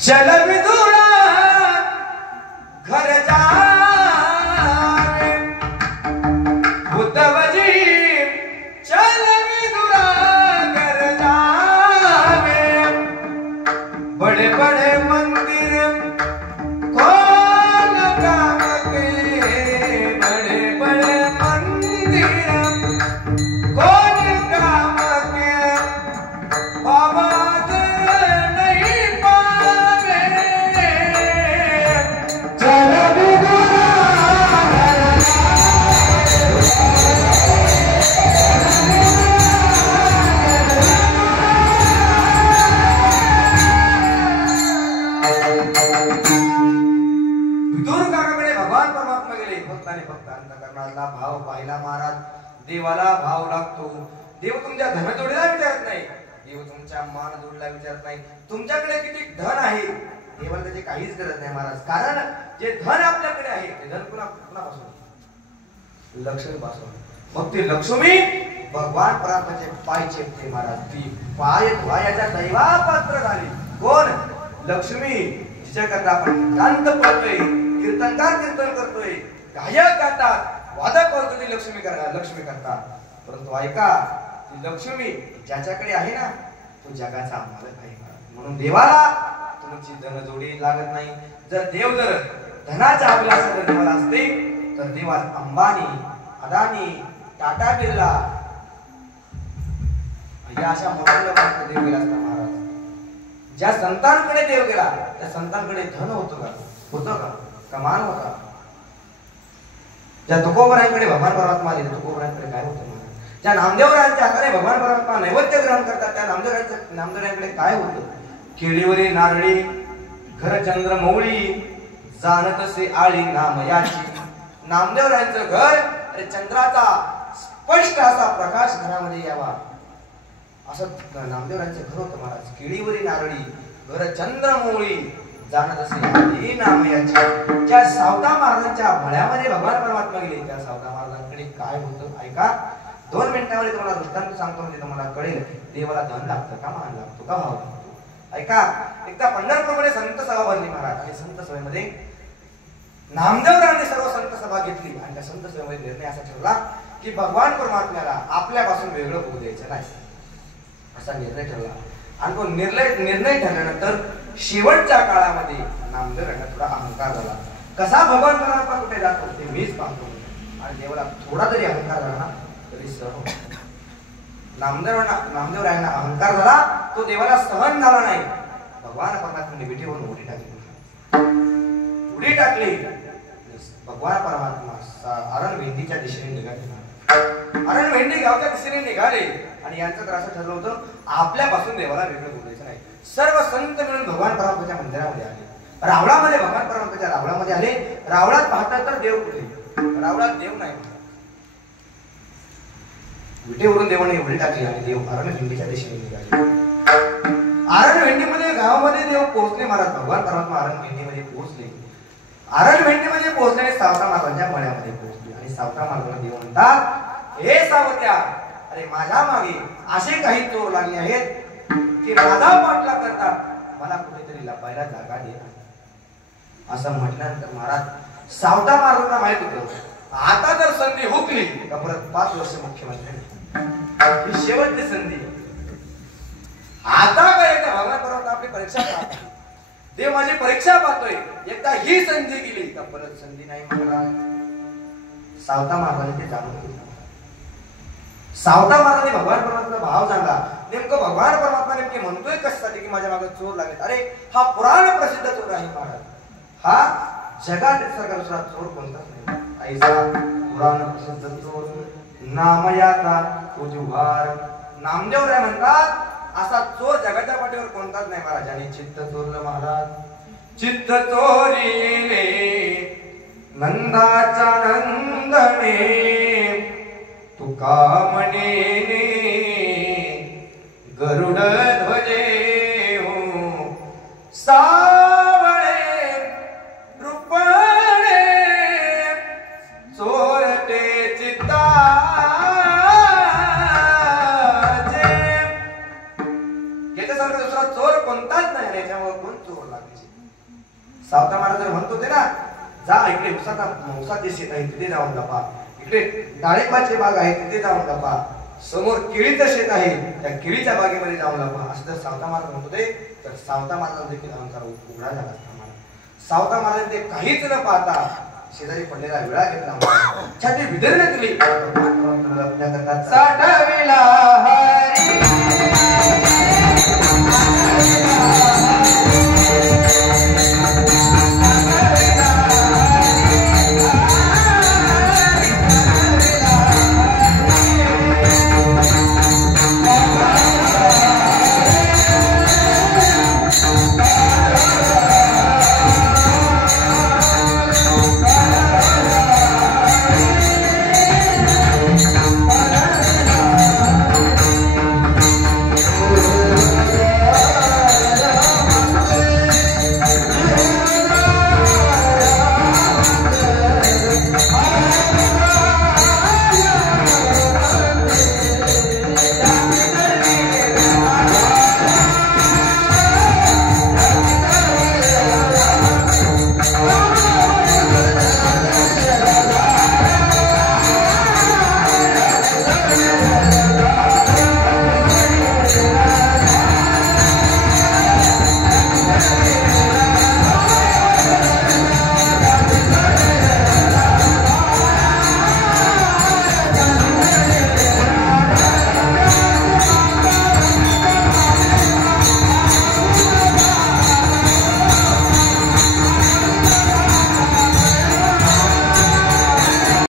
चल विदुरा घर जावे उद्धवजी चल विदुरा घर जावे बड़े बड़े मंदिर कौन काम के बड़े बड़े मंदिर कौन काम के आवाज नहीं पावे चल विदुरा विदुरकाकडे भगवान परमात्मा गेले. भक्ताने भक्त अंतःकरणाला भाव पाहिला महाराज. देवाला भाव लागतो. देव तुमच्या धनजोडीला विचारत नाही. देव तुमच्या मान जोडीला विचारत नाही. तुमच्याकडे किती धन आहे देवाला त्याची काहीच गरज नाही महाराज. कारण जे धन आपल्याकडे आहे ते धन कुणापासून? लक्ष्मीपासून. मग ती लक्ष्मी भगवान परमात्म्याचे पाय चेपते महाराज. ती पाय धुवायच्या दैवापात्र झाली. कोण? लक्ष्मी. जिच्याकरता आपण शांत पडतोय, कीर्तनकार कीर्तन करतोय, गायक गातात, वादक करतो ती लक्ष्मी करता. परंतु ऐका, ती लक्ष्मी ज्याच्याकडे आहे ना तो जगाचा मालक आहे. म्हणून देवाला तुमची धनजोडी लागत नाही. जर धनाच्या अभिलाषा जर देवाला असते तर देवाला अंबानी, अदानी, टाटा बिर्ला या अशा मोठ्या लोकांकडे देव गेला असता महाराज. ज्या संतांकडे देव गेला त्या संतांकडे धन होतं का? कमान होता. ज्या तुकोबरांकडे भगवान परमात्मा आले तुकोबरांकडे काय होतं महाराज? ज्या नामदेवरायांच्या हाताने भगवान परमात्मा नैवेद्य ग्रहण करतात त्या नामदेवरांकडे काय होतं? केळीवरी नारळी घर चंद्र मौळी जाणत से आळी नामयाची. नामदेवरायांचं घर चंद्राचा स्पष्ट असा प्रकाश घरामध्ये यावा असं नामदेवरायांचं घर होतं महाराज. केळीवरी नारळी घर चंद्र मौळी जाणत असे आळी नामयाची. ज्या सावता महाराजांच्या भळ्यामध्ये भगवान परमात्मा गेले त्या सावता महाराजांकडे काय होतं ऐका. 2 मिनिटांमध्ये तुम्हाला दृष्टांत सांगतो म्हणजे तुम्हाला कळेल देवाला धन लागतं का, मान लागतो का, भाव लागतो. ऐका, एकदा पंढरपूरमध्ये संत सभा भरली महाराज. आणि संत सभेमध्ये नामदेवरायांनी सर्व संत सभा घेतली आणि त्या संत सभेमध्ये निर्णय असा ठरला की भगवान परमात्म्याला आपल्यापासून वेगळं होऊ द्यायचं नाही असा निर्णय ठरला. आणि तो निर्णय ठरल्यानंतर शेवटच्या काळामध्ये नामदेवरायांना थोडा अहंकार झाला. कसा भगवान परमात्मा कुठे जातो ते मीच पाहतो आणि देवाला थोडा जरी अहंकार झाला ना तरी सहन. नामदेवरायांना अहंकार झाला, तो देवाला सहन झाला नाही. भगवान परमात्म्याने विठीवरून उडी टाकली. भगवान परमात्मा अरणवेंदीच्या दिशेने निघाले. अरणवेंदी गावच्या दिशेने निघाले आणि यांचं तर असं ठरलं होतं आपल्यापासून देवाला वेगळं बोलायचं नाही. सर्व संत मिळून भगवान परमात्म्याच्या मंदिरामध्ये आले. रावळामध्ये भगवान परमात्म्याच्या रावळामध्ये आले. रावळात पाहतात तर देव कुठे? रावळात देव नाही. विटेवरून देवाने उडी टाकली आणि देव अरणवेंदीच्या दिशेने निघाले. अरणवेंदीमध्ये गावामध्ये देव पोहोचले महाराज. भगवान परमात्मा अरणवेंदीमध्ये पोहोचले. अरणवेंदीमध्ये पोहोचले सावता महाराजांच्या मळ्यामध्ये पोहोचले आणि सावता महाराजांना देव म्हणतात, हे सावत्या, अरे माझ्या मागे असे काही चोर लागले आहेत की माझा पाठला करतात, मला कुठेतरी लपायला जागा दे. असं म्हटल्यानंतर महाराज सावता महाराजांना माहित होतं आता जर संधी हुकली तर परत 5 वर्ष मुख्यमंत्री ही शेवटची संधी. आता काय एकदा भगवान परमात्मा आपली परीक्षा पाहतात. देव माझी परीक्षा पाहतोय. एकदा ही संधी गेली तर परत संधी नाही महाराज. सावता महाराजांनी ते जाणून घेतलं. सावता महाराजांनी भगवान परमात्मा भाव जाणला. नेमकं भगवान परमात्मा नेमके म्हणतोय कशासाठी की माझ्या मागे चोर लागले. अरे हा पुराण प्रसिद्ध चोर आहे महाराज. हा जगात दुसरा चोर कोणताच नाही. ऐसा पुराण प्रसिद्ध चोर नामयाचा तुझुभार. नामदेवराय म्हणतात असा चोर जगाच्या पाठीवर कोणताच नाही महाराज. आणि चित्त चोरलं महाराज. चित्त चोरीले नंदाच्या नंदने तुका म्हणे गरुड ध्वजे सावळे रूपणे चोरटे चित्ताचे. याच्यासारखा दुसरा चोर कोणताच नाही. याच्यामुळे कोण चोरला बाकीचे. सावता महाराज जर म्हणत होते ना, जा इकडे उसाचे शेत आहे तिथे जाऊन लपा, इकडे डाळिंबाचे बाग आहे तिथे जाऊन लपा, समोर केळीचं शेत आहे त्या केळीच्या बागेमध्ये जाऊन लपा, असं जर सावता महाराज म्हणत होते तर सावता महाराज देखील अहंकार उघडा झाला असता. सावता महाराज ते काहीच न पाहता शेजारी पडलेला विळा घेतला, छाती विदर्भ केली, साठविला हरी